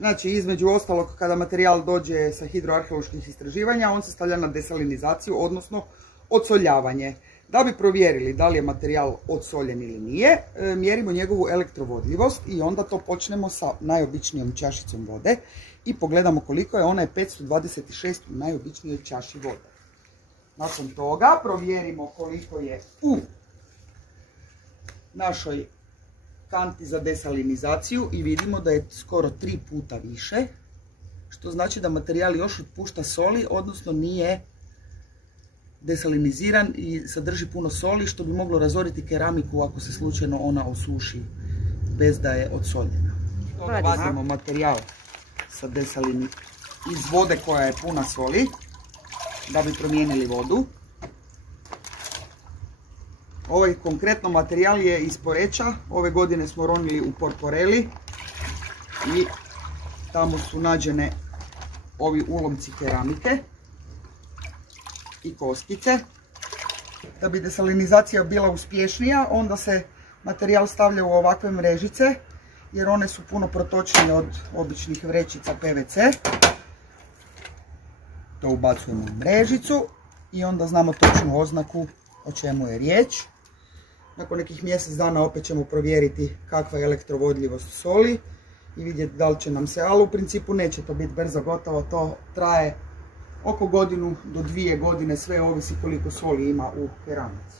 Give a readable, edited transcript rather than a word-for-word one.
Znači, između ostalog, kada materijal dođe sa hidroarheoloških istraživanja, on se stavlja na desalinizaciju, odnosno odsoljavanje. Da bi provjerili da li je materijal odsoljen ili nije, mjerimo njegovu elektrovodljivost i onda to počnemo sa najobičnijom čašicom vode i pogledamo koliko je. Ona je 526 u najobičnijoj čaši vode. Nakon toga provjerimo koliko je u našoj kanti za desalinizaciju i vidimo da je skoro 3 puta više, što znači da materijal još otpušta soli, odnosno nije desaliniziran i sadrži puno soli, što bi moglo razoriti keramiku ako se slučajno ona osuši bez da je odsoljena. Vadimo materijal iz vode koja je puna soli da bi promijenili vodu. Ovaj konkretno materijal je iz Poreča. Ove godine smo ronili u Porporeli i tamo su nađene ovi ulomci keramike i koskice. Da bi desalinizacija bila uspješnija, onda se materijal stavlja u ovakve mrežice, jer one su puno protočnije od običnih vrećica PVC. To ubacujemo u mrežicu i onda znamo točnu oznaku o čemu je riječ. Nakon nekih mjesec dana opet ćemo provjeriti kakva je elektrovodljivost soli i vidjeti da li će nam se, ali u principu neće to biti brzo gotovo, to traje oko 1 do 2 godine, sve ovisi koliko soli ima u keramici.